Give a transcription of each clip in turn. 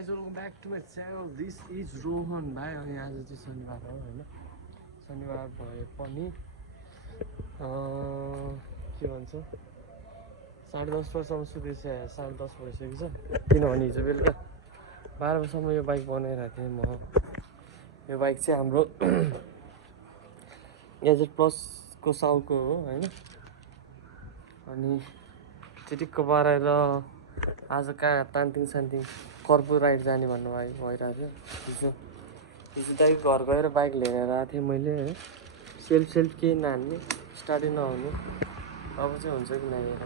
guys, welcome back to my channel. This is Rohan भाइ अनि आज चाहिँ शनिबार हो हैन शनिबार भए पनि के भन्छ 10:30 बजेसम्म सुतेछ 10:30 भइसकेको छ किनभने हिजो बेलुका 12 बजेसम्म यो बाइक बनाइरहेको थिएँ म यो बाइक चाहिँ हाम्रो ग्याजेट प्लस को साउको हो हैन अनि चिटिक्क बनाएर आज कहाँ तान्तिङ सान्तिङ कर्पु राइड जाने भन्नुभएको भइरहेको थियो हिजो दाइ घर गएर बाइक लिएर आएको थिएँ मैले है सेल्फ केही नहान्ने स्टार्टै नहुने अब चाहिँ हुन्छ कि नहेर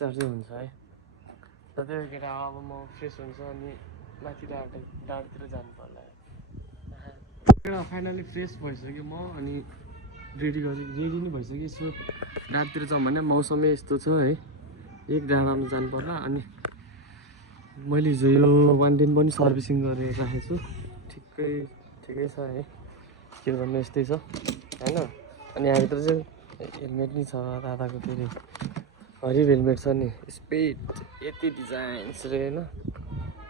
सर्दै हुन्छ है र त्यही भएर अब म फ्रेस हुन्छ अनि माथि डाँडातिर जानु पर्ला फाइनली फ्रेस भइसक्यो म अनि रेडी नै भइसक्यो यसो डाँडातिर जाउँ भने मौसमै यस्तो छ है एक डाँडामा जानु पर्ला अनि मैले हिजो यो 1 दिन पनि सर्भिसिङ गरेर राखेको छु ठिकै छ है के भन्नु यस्तै छ हैन अनि यहाँभित्र चाहिँ हेलमेट नै छ दादाको फेरि हरियो हेलमेट छ नि स्पिड यति डिजाइन्स रे हैन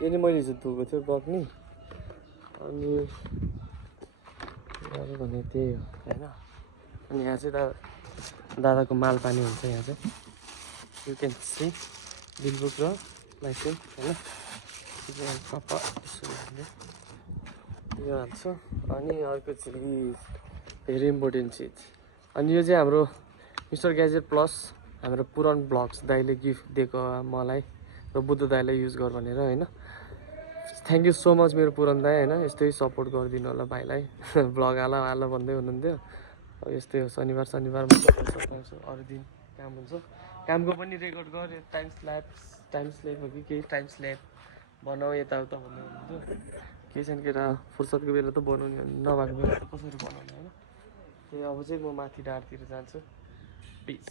यो नि मैले हिजो धोएको थियो बक्नी अनि अरू भने त्यही हो हैन अनि यहाँ चाहिँ दादाको माल पानी हुन्छ यहाँ चाहिँ यु क्यान सी बिलबुक र लाइसेन्स हैन पापा यो हाल्छु अनि अर्को चिज भेरी इम्पोर्टेन्ट चिज अनि यो चाहिँ हाम्रो मिस्टर ग्याजेट प्लस हाम्रो पुरान ब्लग्स दाइले गिफ्ट दिएको मलाई र बुद्ध दाइलाई युज गर भनेर हैन थ्याङ्क यू सो मच मेरो पुरान दाइ हैन यस्तै सपोर्ट गरिदिनु होला भाइलाई ब्लग हाल भन्दै हुनुहुन्थ्यो अब यस्तै हो शनिबार अरू दिन काम हुन्छ कामको पनि रेकर्ड गऱ्यो टाइम स्ल्याप हो कि केही टाइम स्ल्याप बनाऊ यताउता भन्नु हुन्थ्यो केही छैन केटा फुर्सदको बेला त बनाउने नभएको बेला त कसरी बनाउने हैन त्यही अब चाहिँ म माथि डाँडातिर जान्छु पिस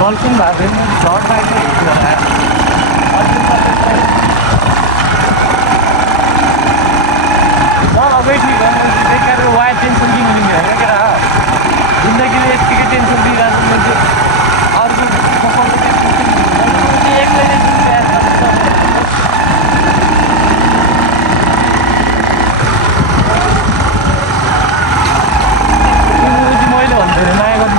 डल्फिन भएको झट बेकार वायर टेन्सन कि हुने होइन केटा जिन्दगीले यत्तिकै टेन्सन दिइरहेको मान्छे अर्को एक्लै मैले भन्छु माया गर्नु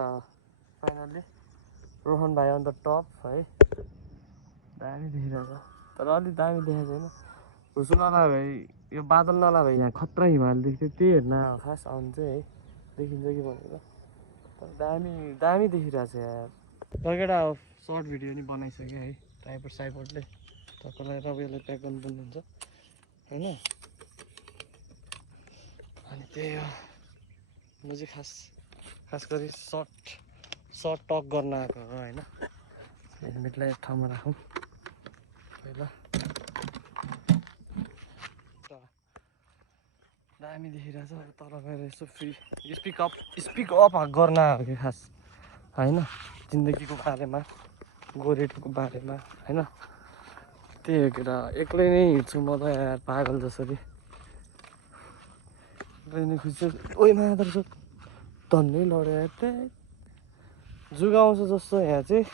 फाइनल्ली रोहन भाइ अन द टप है। दामी देखिरहेको छ तर अलिक दामी देखेको छैन। हुसु नला भाइ यो बादल नला भाइ यहाँ खतरा हिमाल देख्थ्यो त्यही हेर्न खास आउनु चाहिँ है देखिन्छ कि भनेर। तर दामी दामी देखिरहेको छ यार। तपाईँको एउटा सर्ट भिडियो नि बनाइसकेँ है ट्राइपोड साइपोडले तपाईँलाई तपाईँले प्याक गर्नु पर्नुहुन्छ होइन। अनि त्यही हो म चाहिँ खास गरी सर्ट टक गर्न आएको हो होइन। हेलमेटलाई एक ठाउँमा राखौँ पहिला। दामी देखिरहेछ अब तल गएर यसो फ्री स्पिक अप गर्न आएको कि खास होइन। जिन्दगीको बारेमा गोरेटोको बारेमा होइन। त्यही हो केटा एक्लै नै हिँड्छु म त यार पागल जसरी एक्लै नै खुसी। ओइ मादर छ धन्नै लड्यो यार त्यही जुगाउँछ जस्तो यहाँ चाहिँ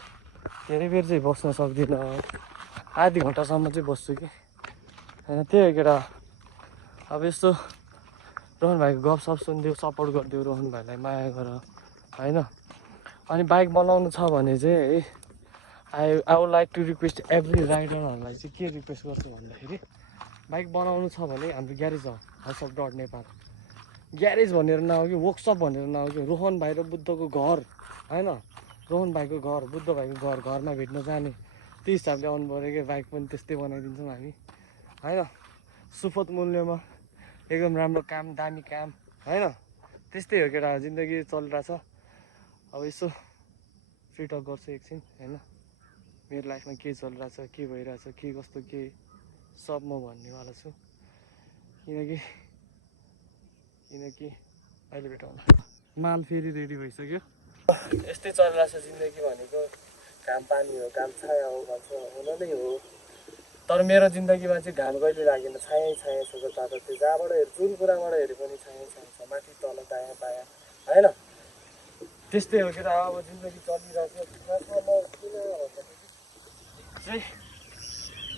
धेरै बेर चाहिँ बस्न सक्दिनँ। आधी घन्टासम्म चाहिँ बस्छु कि होइन। त्यही हो केटा अब यस्तो रोहन भाइको गफसफ सुनिदियो सपोर्ट गरिदियो रोहन भाइलाई माया गर होइन। अनि बाइक बनाउनु छ भने चाहिँ है I would like to request every राइडरहरूलाई चाहिँ के रिक्वेस्ट गर्छु भन्दाखेरि बाइक बनाउनु छ भने हाम्रो ग्यारेज हो house of dot Nepal. Garage भनेर नहो कि वर्कसप भनेर नहो कि रोहन भाइ र बुद्धको घर होइन। रोहन भाइको घर बुद्ध भाइको घरमा भेट्न जाने त्यही हिसाबले आउनु पऱ्यो कि बाइक पनि त्यस्तै बनाइदिन्छौँ हामी होइन। सुपथ मूल्यमा एकदम राम्रो काम दामी काम होइन। त्यस्तै हो केटा जिन्दगी चलिरहेछ। अब यसो फ्री टक गर्छु एकछिन होइन। मेरो लाइफमा के चलिरहेछ के भइरहेछ के कस्तो के सब म भन्नेवाला छु किनकि अहिले भेटौँला। माल फेरि रेडी भइसक्यो। यस्तै चलिरहेछ जिन्दगी भनेको घाम पानी हो घाम छाया हो भन्छ हुन नै हो। तर मेरो जिन्दगीमा चाहिँ घाम कहिले लागेन छाया छ जताततै जहाँबाट हेर्छु जुन कुराबाट हेरे पनि छाया छ माथि तल दायाँ बायाँ होइन। त्यस्तै हो केटा अब जिन्दगी चलिरहेछ। खासमा म किन भन्दाखेरि चाहिँ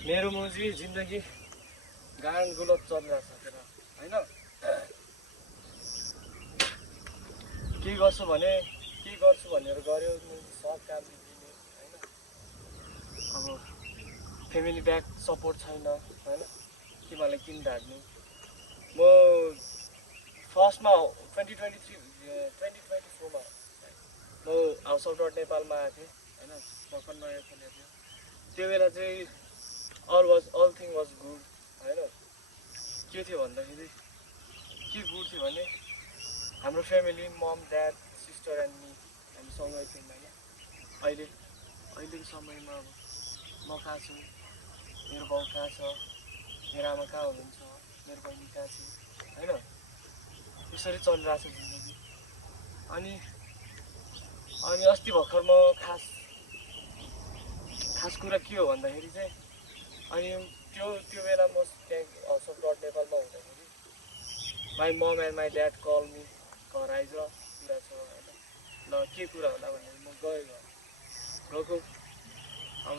मेरो मुजी जिन्दगी गान गुलत चलिरहेछ केटा होइन। के गर्छु भनेर गऱ्यो सब काम दिने होइन। अब फ्यामिली ब्याक सपोर्ट छैन होइन। के मलाई किन ढाड्नु म फर्स्टमा 2024मा म हाउस अफ डट नेपालमा आएको थिएँ होइन। भर्खर नयाँ खोलेको थियो त्यो बेला चाहिँ अल थिङ वाज गुड होइन। के थियो भन्दाखेरि के गुड थियो भने हाम्रो family momo dad sister and me हामी सँगै थियौँ होइन। अहिलेको समयमा अब म कहाँ छु मेरो बाउ कहाँ छ मेरो आमा कहाँ हुनुहुन्छ मेरो बहिनी कहाँ छ होइन। यसरी चलिरहेछ जिन्दगी। अनि अस्ति भर्खर म खास कुरा के हो भन्दाखेरि चाहिँ अनि त्यो बेला म त्यहाँ हाउस अफ डट नेपालमा हुँदाखेरि my mom and my dad call me घर आइज कुरा छ होइन। ल के कुरा होला भनेर म गएको अब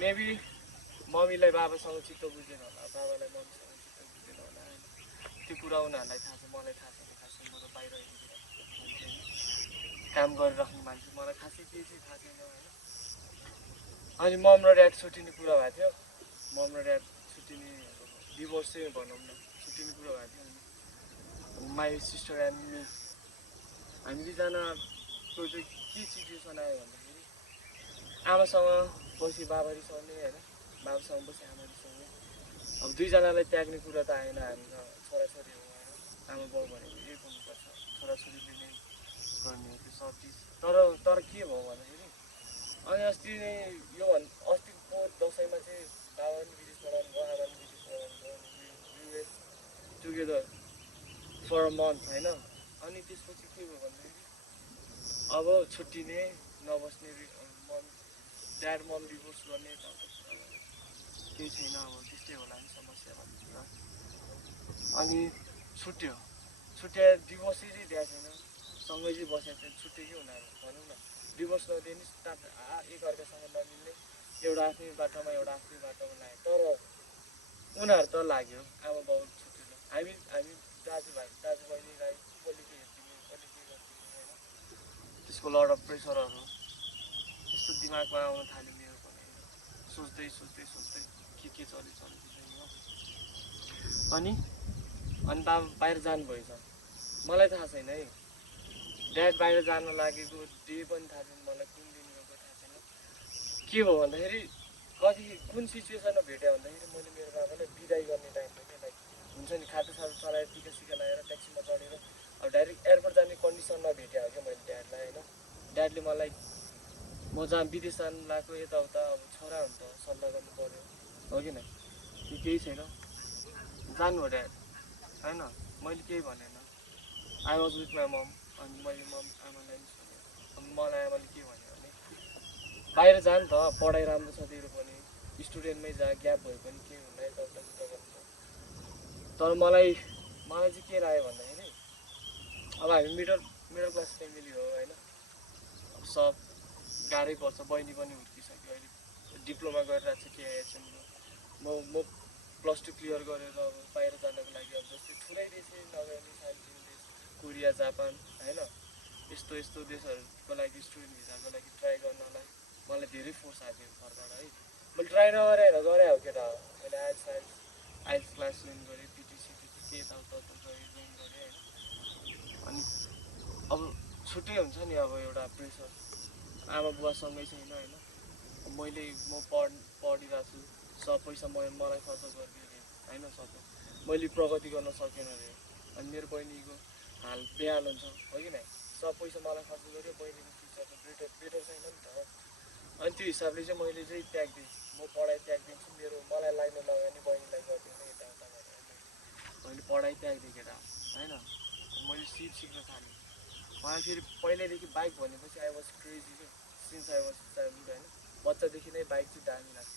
मेबी मम्मीलाई बाबासँग चित्त बुझेन होला बाबालाई मम्मीसँग चित्त बुझेन होला होइन। त्यो कुरा उनीहरूलाई थाहा छ मलाई थाहा छैन। खासै म त बाहिर काम गरिराख्ने मान्छे मलाई खासै केही चाहिँ थाहा छैन होइन। अनि मम र ड्याड छुट्टिने कुरा भएको थियो। मम र ड्याड छुट्टिने डिभोर्स चाहिँ भनौँ न छुट्टिने कुरा भएको थियो। अनि माई सिस्टर एन्ड मी हामी दुईजनाको चाहिँ के सिचुएसन आयो भन्दाखेरि आमासँग बसी बाबा रिसाउने होइन बाबासँग बसी आमा रिसाउने। अब दुईजनालाई त्याग्ने कुरा त आएन। हामी त छोराछोरी हो होइन। आमा बाउ भनेको एक हुनुपर्छ छोराछोरीले नै गर्ने हो त्यो सब चिज। तर के भयो भन्दाखेरि अनि अस्तिको दसैँमा चाहिँ बाबा पनि विदेश पढाउनु भयो आमा पनि विदेश पढाउनु भयो। टुगेदर फर अ मन्थ होइन। अनि त्यसपछि के भयो भन्दाखेरि अब छुट्टिने नबस्ने ड्याड मम डिभोर्स गर्ने केही छैन। अब त्यस्तै होला नि समस्या भन्ने कुरा। अनि छुट्या डिभोर्सै चाहिँ दिएको छैन सँगै चाहिँ बसेको छैन छुट्टेकै उनीहरू भनौँ न। डिभोर्स नदिए नि एकअर्कासँग नमिल्ने एउटा आफ्नै बाटोमा एउटा आफ्नै बाटोमा लाग्यो। तर उनीहरू त लाग्यो आमा बाउ छुट्टिनु हामी दाजु बहिनीलाई कसले के हेरिदिने कसले के गरिदिने होइन। त्यसको लड अफ प्रेसरहरू त्यस्तो दिमागमा आउन थाल्यो मेरो पनि। सोच्दै सोच्दै सोच्दै के चलिदिँदैन हो। अनि बाबा बाहिर जानुभएछ, मलाई थाहा छैन है। ड्याड बाहिर जान लागेको डे पनि थाहा छैन मलाई, कुन दिन गएको थाहा छैन। के हो भन्दाखेरि कति कुन सिचुएसनमा भेट्यो भन्दाखेरि मैले मेरो बाबालाई बिदाई गर्ने टाइममा क्या, लाइक हुन्छ नि खातासाता चलाएर टिका लगाएर ट्याक्सीमा चढेर अब डाइरेक्ट एयरपोर्ट जाने कन्डिसनमा भेटेँ हो क्या मैले ड्याडलाई होइन। ड्याडले मलाई म जहाँ विदेश जानु लाग्यो यताउता, अब छोरा हुन्छ सल्लाह गर्नु पऱ्यो हो कि न, केही छैन जानु हो ड्याड होइन। मैले केही भनेन, आई वाज विथ माई मम। अनि मैले आमालाई पनि सुनेँ। अनि मलाई आमाले के भन्यो भने बाहिर जा नि त, पढाइ राम्रो छ तेरो पनि, स्टुडेन्टमै जा, ग्याप भए पनि केही हुन्न यताउता गर्छ। तर मलाई चाहिँ के लाग्यो भन्दाखेरि अब हामी मिडल क्लास फ्यामिली हो होइन। अब सब गाह्रै पर्छ। बहिनी पनि हुर्किसक्यो, अहिले डिप्लोमा गरिरहेको छ केआइएचएमको। म +2 क्लियर गरेर अब बाहिर जानको लागि अब जस्तै ठुलै देश नगर्ने सानोतिनो देश कोरिया जापान होइन यस्तो देशहरूको लागि स्टुडेन्ट भिजाको लागि ट्राई गर्नलाई मलाई धेरै फोर्स आयो घरबाट है। मैले ट्राई नगरेर गरेँ हो केटा। मैले आइएल्स क्लास जोइन गरेँ, पिटिसिटी के यताउता गरेँ, जोइन गरेँ होइन। अनि अब छुट्टै हुन्छ नि अब एउटा प्रेसर, आमा बुवासँगै छैन होइन। म पढिरहेको छु, सब पैसा मलाई खर्च गरिदियो अरे होइन। सबै मैले प्रगति गर्न सकेन अरे। अनि मेरो बहिनीको हाल बेहाल हुन्छ हो कि नै, सब पैसा मलाई खर्च गर्यो, बहिनीको फ्युचर बेटर छैन नि त। अनि त्यो हिसाबले चाहिँ मैले चाहिँ त्याग्दिएँ, म पढाइ त्यागिदिन्छु, मलाई लाग्ने लगानी बहिनीलाई गरिदिनु यताउता गरेर मैले पढाइ त्यागिदिएँ केटा होइन। मैले सिक्न थालेँ। मलाई फेरि पहिल्यैदेखि बाइक भनेपछि आई वाज क्रेजी क्या, सिन्स आई वाज चाइल्डहुड होइन। बच्चादेखि नै बाइक चाहिँ दामी लाग्छ,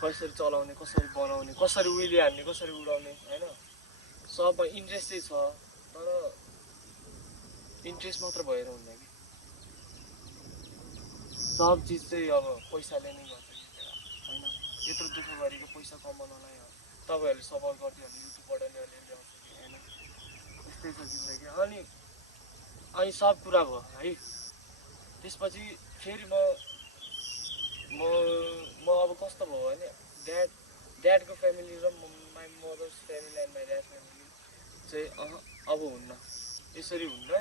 कसरी चलाउने, कसरी बनाउने, कसरी उहिले हान्ने, कसरी उडाउने होइन। सबमा इन्ट्रेस्ट चाहिँ छ, तर इन्ट्रेस्ट मात्र भएर हुँदैन कि, सब चिज चाहिँ अब पैसाले नै गर्छ कि होइन। यत्रो दुःख गरेको पैसा कमाउनलाई हो। तपाईँहरूले सपोर्ट गरिदियो भने युट्युबबाट नि अलिअलि आउँछ कि होइन। यस्तै छ जिन्दगी। अनि सब कुरा भयो है। त्यसपछि फेरि म अब कस्तो भयो भने ड्याडको फ्यामिली र my mother's family and my dad family चाहिँ अब हुन्न, यसरी हुन्न।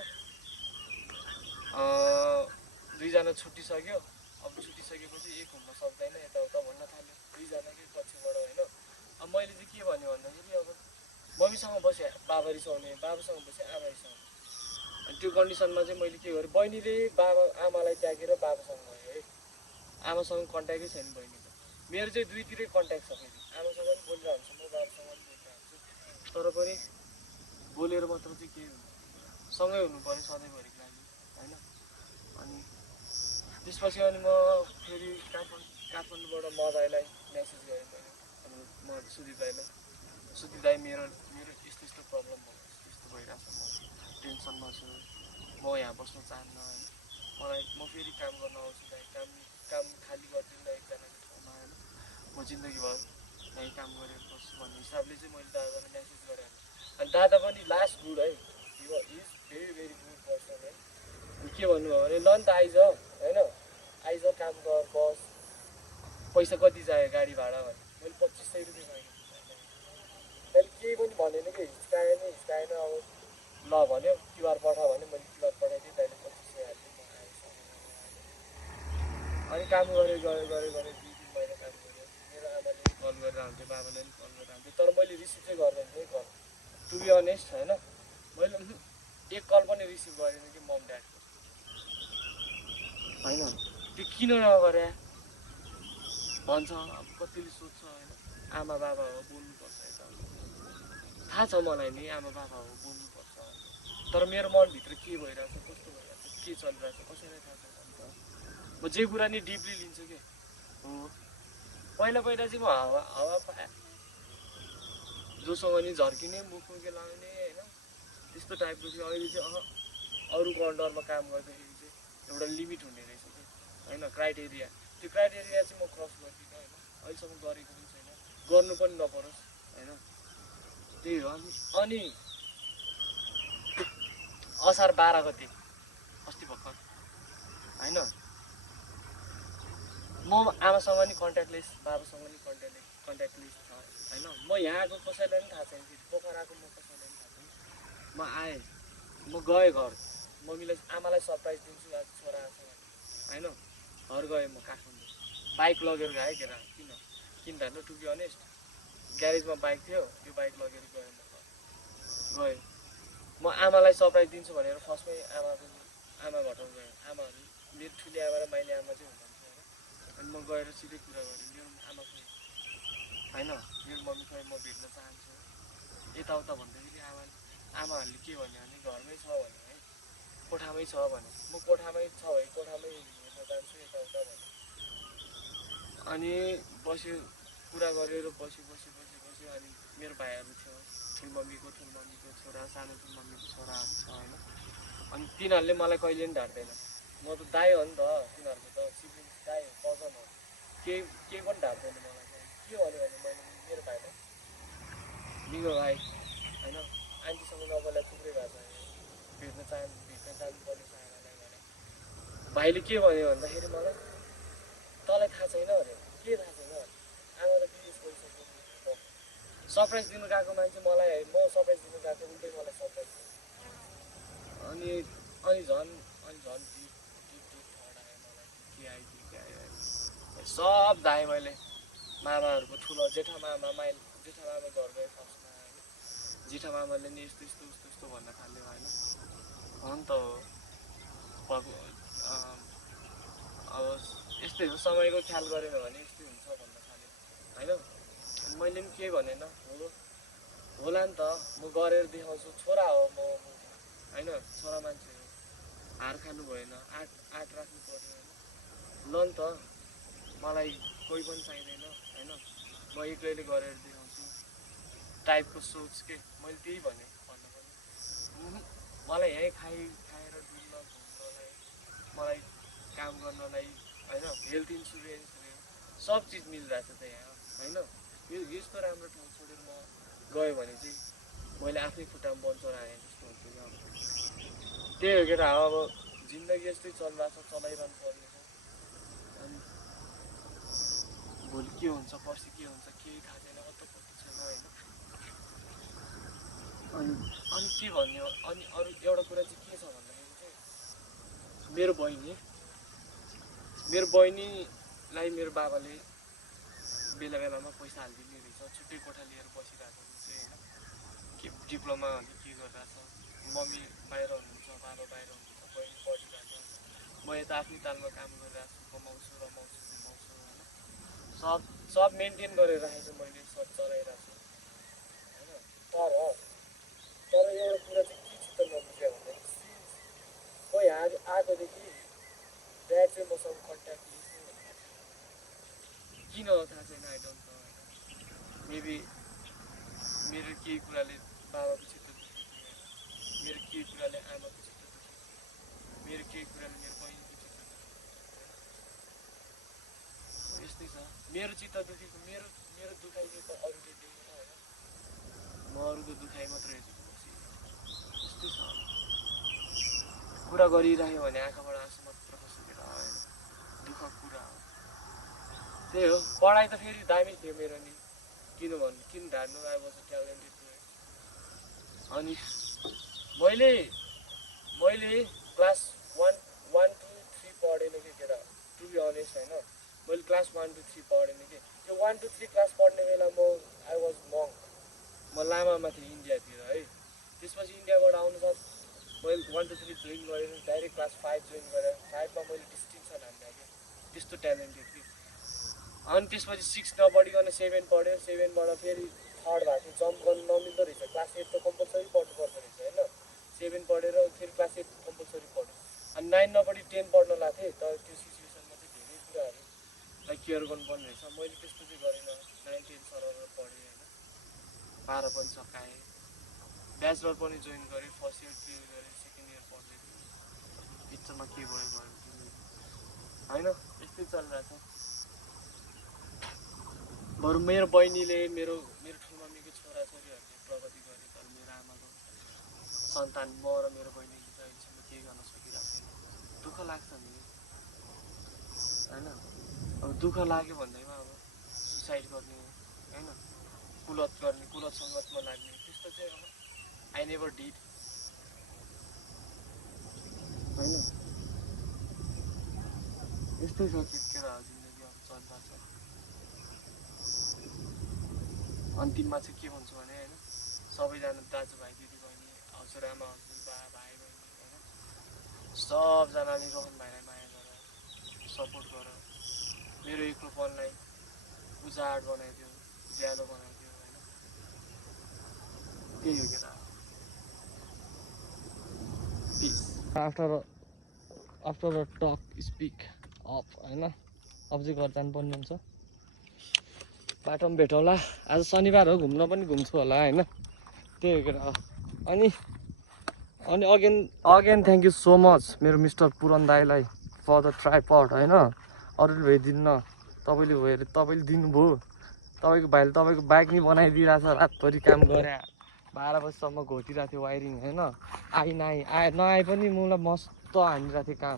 दुईजना छुट्टिसक्यो। अब छुट्टिसकेपछि एक हुन सक्दैन यताउता भन्न थाल्यो दुईजनाकै पछिबाट होइन। अब मैले चाहिँ के भन्यो भन्दाखेरि अब मम्मीसँग बसेँ बाबा रिसाउने, बाबासँग बसेँ आमा रिसाउने। अनि त्यो कन्डिसनमा चाहिँ मैले के गरेँ, बहिनीले आमालाई त्यागेर बाबासँग गयो है। आमासँग कन्ट्याक्टै छैन बहिनीको। मेरो चाहिँ दुईतिरै कन्ट्याक्ट छ फेरि, आमासँग पनि बोलिरहन्छ, म बाबासँग पनि बोलिरहन्छु। तर पनि बोलेर मात्र चाहिँ केही हुँदैन, सँगै हुनु पऱ्यो सधैँभरिको लागि होइन। अनि त्यसपछि म फेरि काठमाडौँबाट मदाईलाई मेसेज गरेँ मैले। अनि म सुदीप दाई मेरो यस्तो प्रब्लम भयो, यस्तो भइरहेछ, म टेन्सनमा छु, म यहाँ बस्न चाहन्न होइन। म फेरि काम गर्न आउँछु दाइ, काम खाली गरिदिनु न एकजनाको ठाउँमा होइन। म जिन्दगीभर यहीँ काम गरेर बस्छु भन्ने हिसाबले चाहिँ मैले दादालाई मेसेज गरेँ। अनि दादा पनि लास्ट गुड है, इज भेरी गुड पर्सन है। के भन्नुभयो भने ल नि त आइज होइन, आइज काम गर बस, पैसा कति चाहियो गाडी भाडा भने मैले 2500 रुपियाँ मागेँ। मैले केही पनि भनेन कि, हिचकाएन अब ल भन्यो क्युआर पठा भन्यो, मैले क्युआर पठाइदिएँ, दाइले 2500 हालिदिएँ, म आएँ। अनि काम गरेँ 2-3 महिना काम गरेँ। मेरो आमाले पनि कल गरेर आउँथ्यो, बाबाले पनि कल गरेर आउँथ्यो, तर मैले रिसिभ चाहिँ गर्दैन थिएँ कल, टु बी अनेस्ट होइन। मैले एक कल पनि रिसिभ गरेन कि मम ड्याडको होइन। त्यो किन नगरे भन्छ, अब कतिले सोध्छ होइन। आमा बाबा हो बोल्नुपर्छ, यता थाहा छ मलाई नि आमा बाबा हो बोल्नुपर्छ, तर मेरो मनभित्र के भइरहेछ, कस्तो भइरहेछ, के चलिरहेछ कसैलाई थाहा छैन। म जे कुरा नि डिपली लिन्छु कि हो। पहिला चाहिँ म हावा पाएँ, जोसँग नि झर्किने, मुखमुखे लगाउने होइन, त्यस्तो टाइपको थियो। अहिले चाहिँ अरूको अन्डरमा काम गर्दाखेरि चाहिँ एउटा लिमिट हुने रहेछ कि होइन, क्राइटेरिया। त्यो क्राइटेरिया चाहिँ म क्रस गर्दिनँ होइन, अहिलेसम्म गरेको पनि छैन, गर्नु पनि नपरोस् होइन, त्यही हो। अनि असार 12 गते अस्ति भर्खर होइन। म आमासँग नि कन्ट्याक्ट लिस्ट, बाबासँग नि कन्ट्याक्ट लिस्ट छ होइन। म यहाँ आएको कसैलाई पनि थाहा छैन, फेरि पोखराको म कसैलाई पनि थाहा छैन। म आएँ, म गएँ घर, मम्मीलाई आमालाई सरप्राइज दिन्छु आज छोरा आएको छ होइन। घर गएँ म काठमाडौँ, बाइक लगेर गएँ केरा, किन भन्नु टु बी अनेस्ट ग्यारेजमा बाइक थियो, त्यो बाइक लगेर गएँ म गएँ। म आमालाई सरप्राइज दिन्छु भनेर फर्स्टमै आमा घटाउनु गएँ। आमाहरू मेरो ठुली आमा र माइली आमा चाहिँ हुनुहुन्थ्यो होइन। अनि म गएर सिधै कुरा गरेँ मेरो आमा खोइ होइन, मेरो मम्मी खोइ म भेट्न चाहन्छु यताउता भन्दाखेरि आमाहरूले के भन्यो भने घरमै छ भन्यो है, कोठामै छ भन्यो। म कोठामै छ है, कोठामै हेर्न जान्छु यताउता भन्यो। अनि बस्यो, कुरा गरेर बस्यो। अनि मेरो भाइहरू थियो, ठुलमम्मीको छोरा, सानो ठुलमम्मीको छोराहरू छ होइन। अनि तिनीहरूले मलाई कहिले पनि ढाट्दैन, म त दाइ हो नि त, तिनीहरूको त सिब्लिङ्स दाइ हो, कजन हो, केही पनि ढाट्दैन मलाई। के भन्यो भने मैले मेरो भाइलाई बिगो भाइ होइन, आन्टीसँग नबोला थुप्रै भएको छ, भेट्न जानुपर्ने छ आमालाई भने। भाइले के भन्यो भन्दाखेरि मलाई तँलाई थाहा छैन अरे, के थाहा छैन, आमा त बिदेश गइसक्यो, सरप्राइज दिनु गएको मान्छे मलाई, म सरप्राइज दिनु गएको उल्टै मलाई सरप्राइज दियो। अनि झन् डिप थर्ड आयो मलाई, के आयो सब धाएँ मैले। मामाहरूको ठुलो जेठा मामा घर गएँ फर्स्टमा होइन। जेठा मामाले नि यस्तो भन्न थाल्यो होइन। अन्त अब यस्तै हो, समयको ख्याल गरेन भने यस्तै हुन्छ भन्न थाल्यो होइन। मैले पनि के भनेन, होला नि त म गरेर देखाउँछु, छोरा हो म होइन, छोरा मान्छे हो, हार खानु भएन, आँट राख्नु पर्यो होइन। ल नि त मलाई कोही पनि चाहिँदैन होइन, म एक्लैले गरेर देखाउँछु टाइपको सोच के, मैले त्यही भने भन्नु पनि। मलाई यहीँ खाएर डुल्न घुम्नलाई, मलाई काम गर्नलाई होइन, हेल्थ इन्सुरेन्स सब चिज मिलिरहेछ त यहाँ होइन। यस्तो राम्रो ठाउँ छोडेर म गएँ भने चाहिँ मैले आफ्नै खुट्टामा बन्चर आएँ जस्तो हुन्छ क्या। त्यही हो केटा, अब जिन्दगी यस्तै चलिरहेछ, चलाइरहनु पर्ने छ। अनि भोलि के हुन्छ पर्सि के हुन्छ केही थाहा छैन, कस्तो छैन होइन। अनि के भन्यो, अनि अरू एउटा कुरा चाहिँ के छ भन्दाखेरि चाहिँ मेरो बहिनीलाई मेरो बाबाले बेलामा पैसा हालिदिने रहेछ, छुट्टै कोठा लिएर बसिरहेको हुन्छ होइन। के डिप्लोमा अनि के गरिरहेछ, मम्मी बाहिर हुनुहुन्छ, बाबा बाहिर हुनुहुन्छ, बहिनी पढिरहेछ, म यता आफ्नै तालमा काम गरिरहेको छु, कमाउँछु रमाउँछु घुमाउँछु होइन। सब मेन्टेन गरेर राखेको छु मैले, सब चलाइरहेको छु होइन। तर एउटा कुरा चाहिँ के चित्त नबुझ्यो भन्दाखेरि म यहाँ आएकोदेखि ड्याड चाहिँ मसँग कन्ट्याक्ट लिस्ट नै भन्नु किन हो थाहा छैन, आई डोन्ट नो होइन। मेबी मेरो केही कुराले बाबाको चित्त दुखेको होइन, मेरो केही कुराले आमाको चित्त दुखेको, मेरो केही कुराले मेरो बहिनीको चित्त दुखेको, यस्तै छ मेरो चित्त दुखेको। मेरो दुखाइ चाहिँ त अरूले देखेन होइन, म अरूको दुखाइ मात्रै हेरेको बसिरहेको, यस्तै छ। कुरा गरिरह्यो भने आँखाबाट आँसु मात्र खसेर होइन, दुःख कुरा हो। त्यही हो, पढाइ त फेरि दामी थियो मेरो नि, किन ढाड्नु, I was a talented boy. अनि मैले क्लास 1 to 3 पढेन कि केटा, टु बी अनेस्ट होइन। मैले क्लास 1 to 3 पढेन कि, त्यो 1 to 3 क्लास पढ्ने बेला आई वाज मङ्क, म लामामा थिएँ इन्डियातिर है। त्यसपछि इन्डियाबाट आउनु साथ मैले 1 to 3 जोइन गरेर डाइरेक्ट क्लास 5 जोइन गरेँ। 5मा मैले डिस्टिङसन हान्ने कि, त्यस्तो ट्यालेन्टेड कि। अनि त्यसपछि 6 नपढिकन 7 पढ्यो, 7बाट फेरि थर्ड भएको थियो, जम्प गर्नु नमिल्दो रहेछ, क्लास 8 त कम्पलसरी पढ्नुपर्दो रहेछ होइन। 7 पढेर फेरि क्लास 8 कम्पलसरी पढ्यो। अनि 9 नपढी 10 पढ्न लाग्थेँ, तर त्यो सिचुएसनमा चाहिँ धेरै कुराहरूलाई केयर गर्नुपर्ने रहेछ। मैले त्यस्तो चाहिँ गरिनँ, 9, 10 सरर पढेँ होइन, 12 पनि सकाएँ, ब्याचलर पनि जोइन गरेँ, फर्स्ट इयर क्लियर गरेँ, सेकेन्ड इयर पढ्दै थिएँ, बिचमा के भयो होइन, यस्तै चलिरहेछ। बरु मेरो बहिनीले मेरो ठुलमम्मीको छोराछोरीहरूले प्रगति गरे, तर मेरो आमाको सन्तान म र मेरो बहिनीले चाहिँ अहिलेसम्म केही गर्न सकिरहेको छैन। लाग्छ नि हैन अब दुःख लाग्यो भन्दैमा अब सुसाइड गर्ने हैन कुलत गर्ने कुलत सङ्गतमा लाग्ने त्यस्तो चाहिँ अब आई नेभर डिड हैन यस्तै छ केटाहरू जिन्दगी अब चल्दा छ अन्तिममा चाहिँ के भन्छु भने हैन सबैजना दाजुभाइ दिदीबहिनी हजुरआमा हजुरबा भाइ बहिनी हैन सबजनाले रोहन भाइलाई माया गर सपोर्ट गर मेरो एक्लोपनलाई उजाड बनाइदियो ज्यालो बनाइदियो हैन त्यही हो केटा पिस आफ्टर अ टक स्पिक अफ हैन अब चाहिँ घर जानुपर्ने हुन्छ बाटोमा भेटौँला आज शनिबार हो घुम्न पनि घुम्छु होला हैन त्यही हो केटा अनि again thank you so much मेरो मिस्टर पुरन दाईलाई फर द ट्राइपड हैन अरूले भइदिन्न तपाईँले दिनुभयो तपाईँको भाइले तपाईँको बाइक नि बनाइदिइरहेछ रातभरि काम गरे 12 बजीसम्म घोटिरहेको थियो वायरिङ होइन नआए पनि मलाई मस्त हानिरहेको थियो काम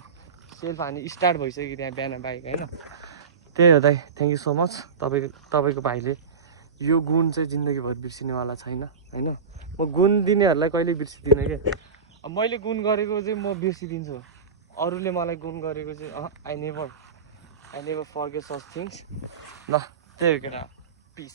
सेल्फ हानी स्टार्ट भइसक्यो त्यहाँ बिहान बाइक होइन त्यही हो दाइ थ्याङ्क यू सो मच तपाईँको भाइले यो गुण चाहिँ जिन्दगीभर बिर्सिनेवाला छैन होइन म गुण दिनेहरूलाई कहिले बिर्सिदिनँ क्या अब मैले गुण गरेको चाहिँ म बिर्सिदिन्छु अरूले मलाई गुण गरेको चाहिँ I never forget such things ल त्यही हो केटा पिस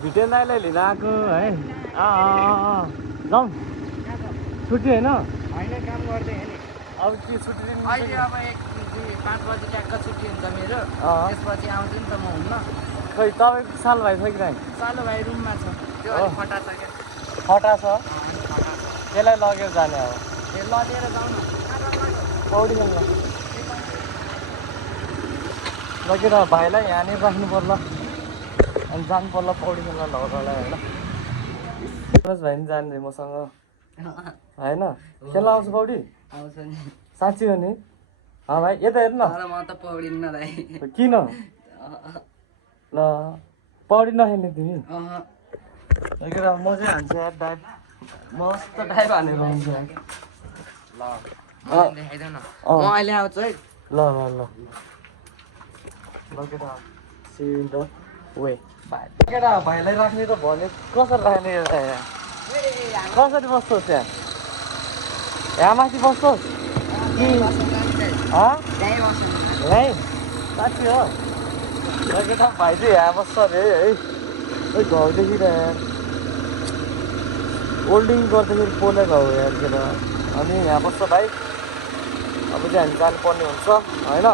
भिटेन दाइलाई लिन आएको है जाउँ छुट्टी होइन काम गर्दै नि अब के छुट्टी दिनु अहिले अब 5 बजी ट्याक्क छुट्टी हुन्छ मेरो त्यसपछि आउँछु नि त म हुन्न खै तपाईँको साल भाइ छ कि नै सालो भाइ रुममा छ त्यो अलि फटा छ क्या फटा छ त्यसलाई लगेर जाने अब त्यो लगेर जाउँ न पौडी खेल्न लगेर भाइलाई यहाँनिर राख्नु पर्ला अनि जानु पर्ला पौडी खेल्न लगरलाई होइन मनोज भाइ नि जाने मसँग होइन खेल्न आउँछ पौडी आउँछ नि साँच्ची हो नि भाइ यता हेर्नु तर म त पौडिन्न भाइ किन ल पौडी नखेल्ने तिमी लगेर म चाहिँ हान्छु यार डाइभ मस्त डाइभ हानेर हुन्छ ल देखाइदेऊ न म अहिले आउँछु है ल लगेर सी द वे केटा भाइलाई राख्ने त भने कसरी राख्ने कसरी बस्छोस् यहाँ यहाँ माथि बस्छोस् कि यहीँ साँच्ची हो केटा भाइ चाहिँ यहाँ बस्छ अरे है घाउदेखि र ओल्डिङ गर्दाखेरि पोले घाउ यार केटा अनि यहाँ बस्छ भाइ अब चाहिँ हामी जानुपर्ने हुन्छ होइन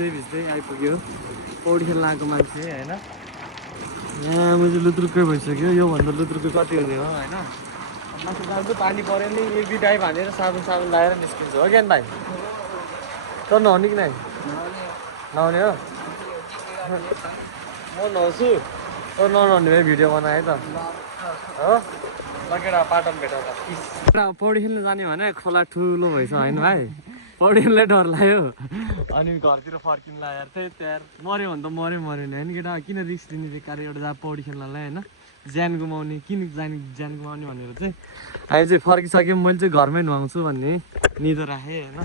भिज्दै आइपुग्यो पौडी खेल्न आएको मान्छे होइन यहाँ म चाहिँ लुत्रुक्कै भइसक्यो योभन्दा लुत्रुक्कै कति हुने हो होइन माथि जान्छु पानी पऱ्यो नि एक दुई डाइभ हानेर साबुन लगाएर निस्किन्छु हो ज्ञान भाइ त नहुने कि नै नहुने हो म नहुन्छु त नहुने भए भिडियो बनाएँ त हो लगेर पाटन भेटाउँदा पौडी खेल्न जाने भने खोला ठुलो भएछ होइन भाइ पौडी खेल्नै डर लाग्यो अनि घरतिर फर्किनु लाग्यो त्यही त्यहाँ मऱ्यो भने त मऱ्यो नि होइन केटा किन रिस्क लिने बेकार एउटा जहाँ पौडी खेल्नलाई होइन ज्यान गुमाउने किन ज्यान गुमाउने भनेर चाहिँ अहिले चाहिँ फर्किसक्यो मैले चाहिँ घरमै नुहाउँछु भन्ने निदो राखेँ होइन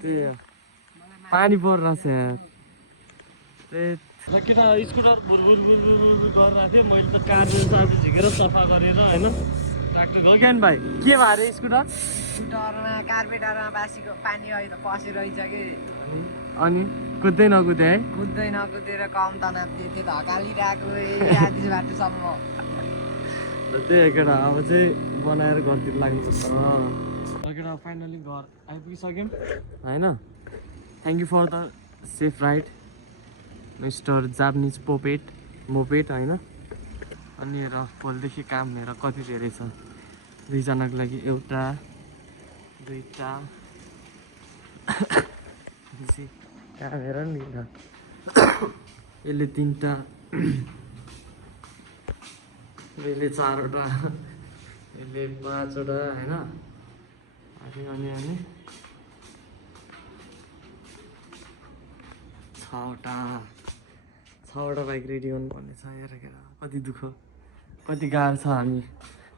त्यही हो पानी परिरहेछ यार त्यही केटा स्कुटर बुलबुल गरिरहेको थिएँ मैले त कार झिकेर सफा गरेर होइन ट्र्याक्टर गयो क्या भाइ के भयो अरे स्कुटर स्कुटरमा कार्पेटरमा बासीको पानी अहिले त पसिरहेछ कि अनि कुद्दै नकुदे है कुद्दै नकुदेर कम तनाव त्यो धकालिरहेको आधी बाटोसम्म त्यही केटा अब चाहिँ बनाएर घरतिर लाग्नुपर्छ केटा फाइनली घर आइपुगिसक्यौँ होइन thank you for the safe ride mister Japanese moped होइन अनि हेर भोलिदेखि काम हेर कति धेरै छ दुईजनाको लागि एउटा दुईवटा काम हेर नि यसले तिनवटा यसले चारवटा यसले पाँचवटा होइन अनि छवटा बाइक रेडी गर्नु पर्ने छ हेरेर कति दुःख कति गाह्रो छ हामी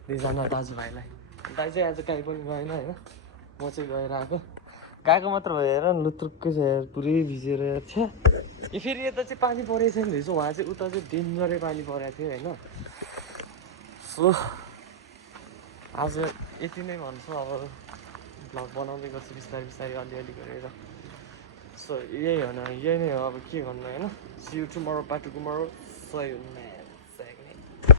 दुईजना दाजुभाइलाई दाइ चाहिँ आज काहीँ पनि गएन होइन म चाहिँ गएर गएको मात्र भएर लुत्रुक्कै छ यार पुरै भिजेर छ यो फेरि यता चाहिँ पानी परेको छैन रहेछ उहाँ चाहिँ उता चाहिँ डेन्जरै पानी परेको थियो होइन सो आज यति नै भन्छु अब भ्लग बनाउँदै गर्छु बिस्तारै अलिअलि गरेर सो यही नै हो अब के गर्नु होइन see you tomorrow part tomorrow सही हुनु